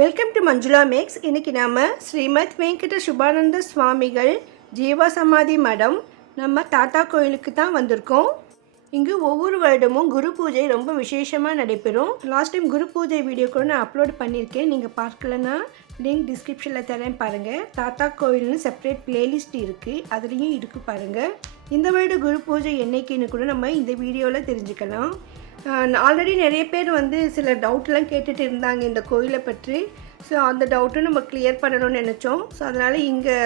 Welcome to Manjula maths இன்னைக்கு நாம் ஸ்ரீமத் வெங்கட சுபானந்த சுவாமிகள் ஜீவசமாதி மடம் நம்ம தாத்தா கோயிலுக்கு தான் வந்திருக்கோம். இங்கு ஒவ்வொரு வருடமும் குரு பூஜை ரொம்ப விசேஷமாக நடைபெறும். லாஸ்ட் டைம் குரு பூஜை வீடியோ கூட நான் அப்லோட் பண்ணியிருக்கேன். நீங்கள் பார்க்கலன்னா லிங்க் டிஸ்கிரிப்ஷனில் தரேன் பாருங்கள் தாத்தா கோயில்னு செப்பரேட் பிளேலிஸ்ட் இருக்குது அதுலேயும் இருக்குது பாருங்கள் இந்த வருட குரு பூஜை என்னைக்குன்னு கூட நம்ம இந்த வீடியோவில் தெரிஞ்சுக்கலாம். ஆல்ரெடி நிறைய பேர் வந்து சில டவுட்லாம் கேட்டுட்டு இருந்தாங்க இந்த கோயிலை பற்றி. ஸோ அந்த டவுட்டும் நம்ம கிளியர் பண்ணணும்னு நினச்சோம். ஸோ அதனால் இங்கே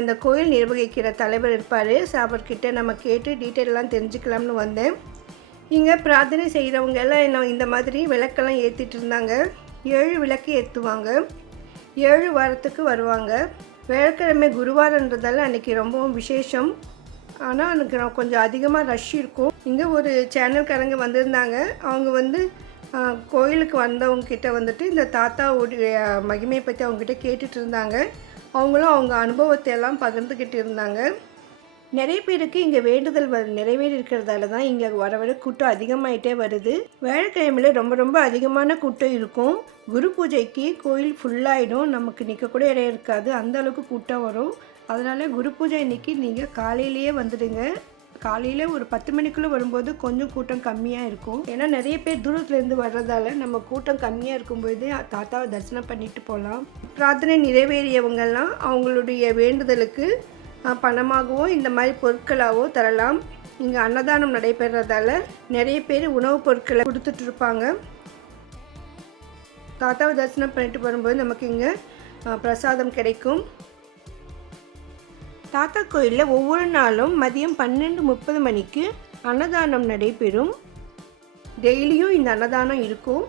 இந்த கோயில் நிர்வகிக்கிற தலைவர் இருப்பார். ஸோ அவர்கிட்ட நம்ம கேட்டு டீட்டெயிலெலாம் தெரிஞ்சுக்கலாம்னு வந்தேன். இங்கே பிரார்த்தனை செய்கிறவங்க எல்லாம் என்ன இந்த மாதிரி விளக்கெல்லாம் ஏற்றிட்டு இருந்தாங்க. ஏழு விளக்கு ஏற்றுவாங்க ஏழு வாரத்துக்கு வருவாங்க. வியாழக்கிழமை குருவாரன்றதால அன்றைக்கி ரொம்பவும் விசேஷம். ஆனால் எனக்கு நான் கொஞ்சம் அதிகமாக ரஷ் இருக்கும். இங்கே ஒரு சேனல்காரங்க வந்திருந்தாங்க. அவங்க வந்து கோயிலுக்கு வந்தவங்க கிட்ட வந்துட்டு இந்த தாத்தாவுடைய மகிமையை பற்றி அவங்ககிட்ட கேட்டுட்டு இருந்தாங்க. அவங்களும் அவங்க அனுபவத்தை எல்லாம் பகிர்ந்துக்கிட்டு இருந்தாங்க. நிறைய பேருக்கு இங்கே வேண்டுதல் வ நிறைவேறி இருக்கிறதால தான் இங்கே வர வர கூட்டம் அதிகமாயிட்டே வருது. வியாழக்கிழமையில ரொம்ப ரொம்ப அதிகமான கூட்டம் இருக்கும். குரு பூஜைக்கு கோயில் ஃபுல்லாகிடும் நமக்கு நிற்கக்கூட இடம் இருக்காது. அந்த அளவுக்கு கூட்டம் வரும். அதனால் குரு பூஜை இன்றைக்கி நீங்கள் காலையிலேயே வந்துடுங்க. காலையில் ஒரு பத்து மணிக்குள்ளே வரும்போது கொஞ்சம் கூட்டம் கம்மியாக இருக்கும். ஏன்னா நிறைய பேர் தூரத்துலேருந்து வர்றதால நம்ம கூட்டம் கம்மியாக இருக்கும்போது தாத்தாவை தரிசனம் பண்ணிட்டு போகலாம் பிரார்த்தனை நிறைவேறியவங்கெல்லாம் அவங்களுடைய வேண்டுதலுக்கு பணமாகவோ இந்த மாதிரி பொருட்களாகவோ தரலாம். இங்கே அன்னதானம் நடைபெறதால நிறைய பேர் உணவுப் பொருட்களை கொடுத்துட்டு இருப்பாங்க. தாத்தாவை தரிசனம் பண்ணிட்டு வரும்போது நமக்கு இங்கே பிரசாதம் கிடைக்கும். தாத்தா கோயிலில் ஒவ்வொரு நாளும் மதியம் பன்னெண்டு முப்பது மணிக்கு அன்னதானம் நடைபெறும். டெய்லியும் இந்த அன்னதானம் இருக்கும்.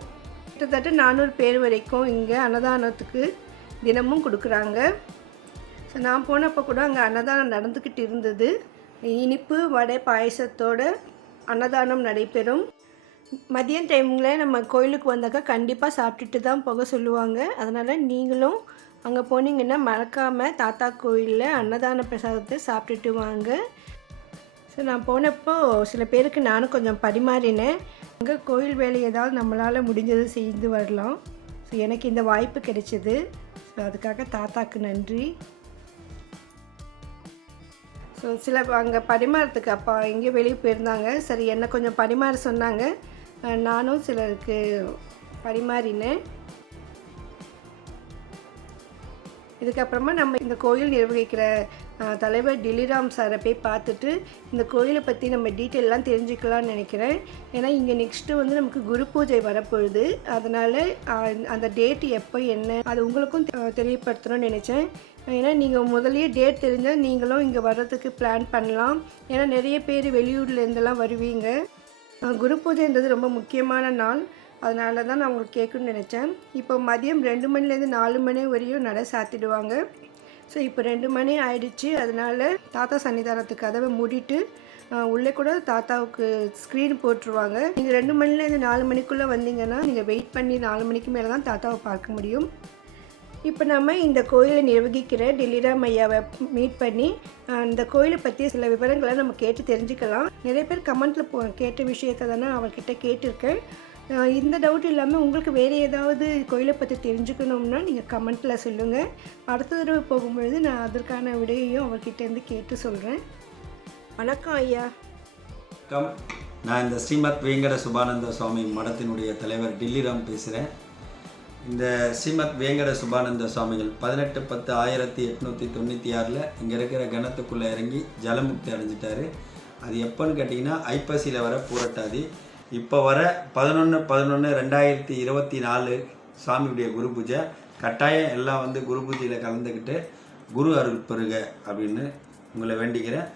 கிட்டத்தட்ட நானூறு பேர் வரைக்கும் இங்கே அன்னதானத்துக்கு தினமும் கொடுக்குறாங்க. ஸோ நான் போனப்போ கூட அங்கே அன்னதானம் நடந்துக்கிட்டு இருந்தது. இனிப்பு வடை பாயசத்தோட அன்னதானம் நடைபெறும். மதியம் டைமில் நம்ம கோயிலுக்கு வந்தாக்கா கண்டிப்பாக சாப்பிட்டுட்டு தான் போக சொல்லுவாங்க. அதனால் நீங்களும் அங்கே போனீங்கன்னா மறக்காமல் தாத்தா கோயிலில் அன்னதான பிரசாதத்தை சாப்பிட்டுட்டு வாங்க. ஸோ நான் போனப்போ சில பேருக்கு நானும் கொஞ்சம் பரிமாறினேன். அங்கே கோயில் வேலை ஏதாவது நம்மளால் முடிஞ்சது செய்து வரலாம். ஸோ எனக்கு இந்த வாய்ப்பு கிடைச்சிது. ஸோ அதுக்காக தாத்தாக்கு நன்றி. ஸோ சில அங்கே பரிமாறத்துக்கு அப்பா எங்கேயோ வெளியே போயிருந்தாங்க. சரி என்னை கொஞ்சம் பரிமாற சொன்னாங்க. நானும் சிலருக்கு பரிமாறினேன். இதுக்கப்புறமா நம்ம இந்த கோயில் நிர்வகிக்கிற தலைவர் டிலிராம் சாரை போய் பார்த்துட்டு இந்த கோயிலை பற்றி நம்ம டீட்டெயிலெலாம் தெரிஞ்சுக்கலாம்னு நினைக்கிறேன். ஏன்னா இங்கே நெக்ஸ்ட்டு வந்து நமக்கு குரு பூஜை வரப்போகுது. அதனால் அந்த டேட் எப்போ என்ன அது உங்களுக்கும் தெரியப்படுத்தணும்னு நினச்சேன். ஏன்னா நீங்கள் முதலே டேட் தெரிஞ்சால் நீங்களும் இங்கே வர்றதுக்கு பிளான் பண்ணலாம். ஏன்னா நிறைய பேர் வெளியூர்லேருந்தெல்லாம் வருவீங்க. குரு பூஜைன்றது ரொம்ப முக்கியமான நாள். அதனால தான் நான் உங்களுக்கு கேட்கணும்னு நினச்சேன். இப்போ மதியம் ரெண்டு மணிலேருந்து நாலு மணி வரையும் நடை சாத்திடுவாங்க. ஸோ இப்போ ரெண்டு மணி ஆயிடுச்சு. அதனால தாத்தா சன்னிதானத்துக்கு கதவை மூடிட்டு உள்ளே கூட தாத்தாவுக்கு ஸ்க்ரீன் போட்டுருவாங்க. நீங்கள் ரெண்டு மணிலேருந்து நாலு மணிக்குள்ளே வந்தீங்கன்னா நீங்கள் வெயிட் பண்ணி நாலு மணிக்கு மேலே தான் தாத்தாவை பார்க்க முடியும். இப்போ நம்ம இந்த கோயிலை நிர்வகிக்கிற டெல்லிராம் ஐயாவை மீட் பண்ணி இந்த கோயிலை பற்றி சில விவரங்களை நம்ம கேட்டு தெரிஞ்சுக்கலாம். நிறைய பேர் கமெண்ட்டில் போ கேட்ட விஷயத்தை தானே அவர்கிட்ட கேட்டிருக்கேன். இந்த டவுட் இல்லாமல் உங்களுக்கு வேறு ஏதாவது கோயிலை பற்றி தெரிஞ்சுக்கணும்னா நீங்கள் கமெண்ட்டில் சொல்லுங்கள் அடுத்த தடவை போகும்பொழுது நான் அதற்கான விடையையும் அவர்கிட்டேருந்து கேட்டு சொல்கிறேன் வணக்கம் ஐயா. வணக்கம் நான் இந்த ஸ்ரீமத் வேங்கட சுபானந்த சுவாமி மடத்தினுடைய தலைவர் டில்லிராம் பேசுகிறேன் இந்த ஸ்ரீமத் வேங்கட சுபானந்த சுவாமிகள் பதினெட்டு பத்து ஆயிரத்தி எட்நூற்றி தொண்ணூற்றி ஆறில் இங்கே இருக்கிற கணத்துக்குள்ளே இறங்கி ஜலமுக்தி அடைஞ்சிட்டாரு. அது எப்போன்னு கேட்டிங்கன்னா ஐப்பசியில் வர பூரட்டாதி. இப்போ வர பதினொன்று பதினொன்று ரெண்டாயிரத்தி இருபத்தி நாலு சாமியுடைய குரு பூஜை. கட்டாயம் எல்லாம் வந்து குரு பூஜையில் கலந்துக்கிட்டு குரு அருள் அப்படின்னு உங்களை வேண்டிக்கிறேன்.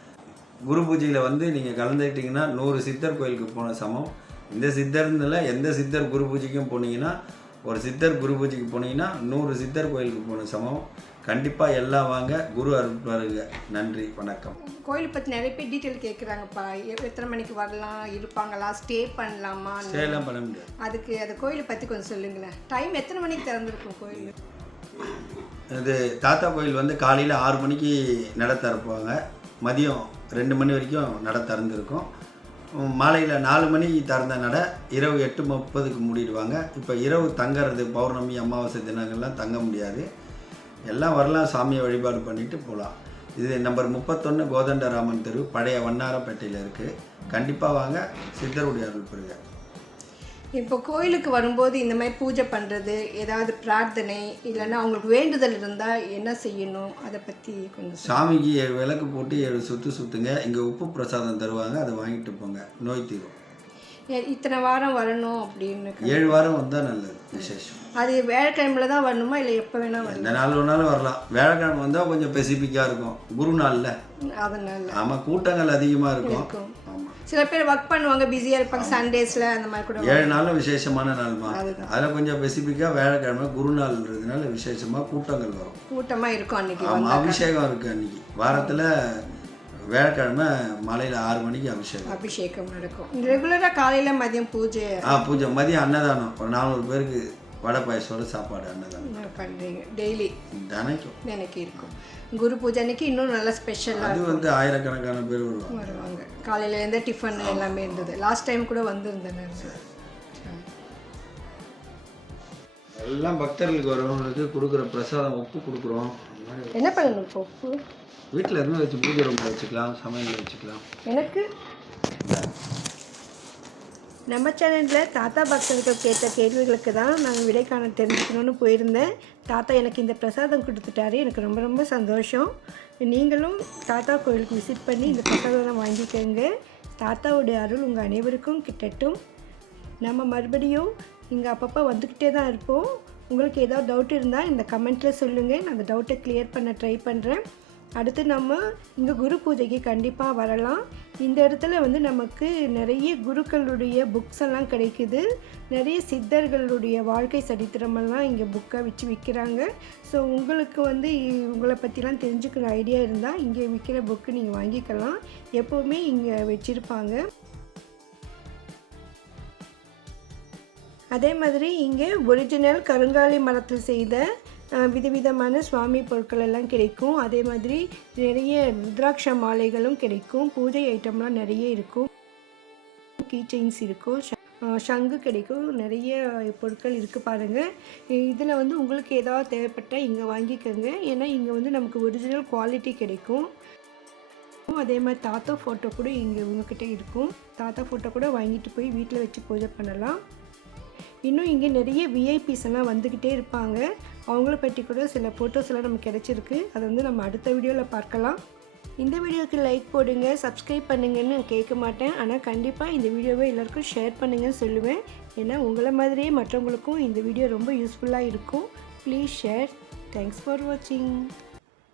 குரு பூஜையில் வந்து நீங்கள் கலந்துக்கிட்டிங்கன்னா நூறு சித்தர் கோயிலுக்கு போன சமம். இந்த சித்தர்னில் எந்த சித்தர் குரு பூஜைக்கும் போனீங்கன்னா ஒரு சித்தர் குரு பூஜைக்கு போனீங்கன்னா நூறு சித்தர் கோயிலுக்கு போன சமம். கண்டிப்பாக எல்லாம் வாங்க. குரு அருள் பெறுக நன்றி வணக்கம். கோயிலை பற்றி நிறைய பேர் டீட்டெயில் கேட்குறாங்கப்பா எத்தனை மணிக்கு வரலாம் இருப்பாங்களா ஸ்டே பண்ணலாமா? ஸ்டேலாம் பண்ண முடியாது. அதுக்கு அந்த கோயிலை பற்றி கொஞ்சம் சொல்லுங்களேன். டைம் எத்தனை மணிக்கு திறந்துருக்கும் கோயில்? இது தாத்தா கோயில் வந்து காலையில் ஆறு மணிக்கு நட திறப்பாங்க. மதியம் ரெண்டு மணி வரைக்கும் நட திறந்துருக்கும். மாலையில் நாலு மணிக்கு திறந்த நடை இரவு எட்டு முப்பதுக்கு மூடிடுவாங்க. இப்போ இரவு தங்கிறது பௌர்ணமி அமாவாசை தினங்கள்லாம் தங்க முடியாது. எல்லாம் வரலாம் சாமியை வழிபாடு பண்ணிவிட்டு போகலாம் இது நம்பர் முப்பத்தொன்று கோதண்டராமன் தெரு பழைய வண்ணாரப்பேட்டையில் இருக்குது கண்டிப்பாக வாங்க சித்தருடைய அருள் பெறுங்க இப்போ கோயிலுக்கு வரும்போது இந்த மாதிரி பூஜை பண்ணுறது ஏதாவது பிரார்த்தனை இல்லைன்னா அவங்களுக்கு வேண்டுதல் இருந்தால் என்ன செய்யணும்? அதை பற்றி கொஞ்சம். சாமிக்கு விளக்கு போட்டு ஏழு சுற்று சுற்றுங்க இங்கே உப்பு பிரசாதம் தருவாங்க. அதை வாங்கிட்டு போங்க. நோய் தீரும். இத்தனை வாரம் வரணும் அப்படின்னு ஏழு வாரம் வந்தால் நல்லது. விசேஷம். அது வேலைக்கிழமையில தான் வரணுமா? இல்லை எப்போ வேணால் வரணும்? எந்த நாள் வேணாலும் வரலாம். வியாழக்கிழமை வந்தால் கொஞ்சம் ஸ்பெசிஃபிக்காக இருக்கும். குரு நாளில். அதனால. ஆமாம் கூட்டங்கள் அதிகமாக இருக்கும். இருக்கும். ஆமாம் சில பேர் ஒர்க் பண்ணுவாங்க பிஸியாக இருப்பாங்க சண்டேஸில் அந்த மாதிரி கூட ஏழு நாளும் விசேஷமான நாள்மா. அதில் கொஞ்சம் ஸ்பெசிஃபிக்காக வியாழக்கிழமை குரு நாள்ன்றதுனால விசேஷமாக கூட்டங்கள் வரும். கூட்டமாக இருக்கும் அன்னைக்கு ஆமாம் அபிஷேகம் இருக்குது அன்னைக்கு. வாரத்தில் வியாழக்கிழமை மாலையில் ஆறு மணிக்கு அபிஷேகம். அபிஷேகம் நடக்கும். ரெகுலராக காலையில் மதியம் பூஜை. ஆ பூஜை. மதியம் அன்னதானம். ஒரு நானூறு பேருக்கு வடை பாயசோட சாப்பாடு அன்னதானம். பண்ணுறீங்க டெய்லி தினைக்கும். எனக்கு இருக்கும். குரு பூஜை அன்னைக்கு இன்னும் நல்லா ஸ்பெஷலாக அது வந்து ஆயிரக்கணக்கான பேர் வருவாங்க. வருவாங்க. காலையிலேருந்து டிஃபன் எல்லாமே இருந்தது. லாஸ்ட் டைம் கூட வந்திருந்தேன் எல்லாம் பக்தர்களுக்கு வரவங்களுக்கு கொடுக்குற பிரசாதம் உப்பு கொடுக்குறோம். என்ன பண்ணணும் இப்போ உப்பு? வீட்டில் இருந்து வச்சு பூஜை ரூமில் வச்சுக்கலாம் சமையலில் வச்சுக்கலாம். எனக்கு? நம்ம சேனலில் தாத்தா பக்தர்கள் கேட்ட கேள்விகளுக்கு தான் நான் விடை காண தெரிஞ்சுக்கணும்னு போயிருந்தேன். தாத்தா எனக்கு இந்த பிரசாதம் கொடுத்துட்டாரு. எனக்கு ரொம்ப ரொம்ப சந்தோஷம். நீங்களும் தாத்தா கோயிலுக்கு விசிட் பண்ணி இந்த பிரசாதம் வாங்கிக்கோங்க. தாத்தாவுடைய அருள் உங்கள் அனைவருக்கும் கிட்டட்டும். நம்ம மறுபடியும் இங்கே அப்பப்போ வந்துக்கிட்டே தான் இருப்போம். உங்களுக்கு ஏதாவது டவுட் இருந்தால் இந்த கமெண்ட்டில் சொல்லுங்கள் நான் அந்த டவுட்டை கிளியர் பண்ண ட்ரை பண்ணுறேன் அடுத்து நம்ம இங்கே குரு பூஜைக்கு கண்டிப்பாக வரலாம். இந்த இடத்துல வந்து நமக்கு நிறைய குருக்களுடைய புக்ஸ் எல்லாம் கிடைக்குது. நிறைய சித்தர்களுடைய வாழ்க்கை சரித்திரமெல்லாம் இங்கே புக்கை வச்சு விற்கிறாங்க ஸோ உங்களுக்கு வந்து இ- உங்களை பற்றிலாம் தெரிஞ்சுக்கிற ஐடியா இருந்தால் இங்கே விற்கிற புக்கு நீங்கள் வாங்கிக்கலாம். எப்போவுமே இங்கே வச்சுருப்பாங்க. அதே மாதிரி இங்கே ஒரிஜினல் கருங்காலி மரத்தில் செய்த விதவிதமான சுவாமி பொருட்கள் எல்லாம் கிடைக்கும். அதே மாதிரி நிறைய ருத்ராட்ச மாலைகளும் கிடைக்கும். பூஜை ஐட்டம்லாம் நிறைய இருக்கும். கீ செயின்ஸ் இருக்கும். ஷங்கு சங்கு கிடைக்கும். நிறைய பொருட்கள் இருக்குது பாருங்கள் இதில் வந்து உங்களுக்கு ஏதாவது தேவைப்பட்டால் இங்கே வாங்கிக்கோங்க. ஏன்னா இங்கே வந்து நமக்கு ஒரிஜினல் குவாலிட்டி கிடைக்கும். அதே மாதிரி தாத்தா ஃபோட்டோ கூட இங்கே உங்ககிட்ட இருக்கும். தாத்தா ஃபோட்டோ கூட வாங்கிட்டு போய் வீட்டில் வச்சு பூஜை பண்ணலாம். இன்னும் இங்கே நிறைய விஐபிஸ் எல்லாம் வந்துக்கிட்டே இருப்பாங்க. அவங்கள பற்றி கூட சில ஃபோட்டோஸ் எல்லாம் நமக்கு கிடச்சிருக்கு. அதை வந்து நம்ம அடுத்த வீடியோவில் பார்க்கலாம். இந்த வீடியோவுக்கு லைக் போடுங்க சப்ஸ்கிரைப் பண்ணுங்கன்னு நான் கேட்க மாட்டேன். ஆனால் கண்டிப்பாக இந்த வீடியோவை எல்லாருக்கும் ஷேர் பண்ணுங்கன்னு சொல்லுவேன். ஏன்னா உங்களை மாதிரியே மற்றவங்களுக்கும் இந்த வீடியோ ரொம்ப யூஸ்ஃபுல்லாக இருக்கும். ப்ளீஸ் ஷேர் தேங்க்ஸ் ஃபார் வாட்சிங்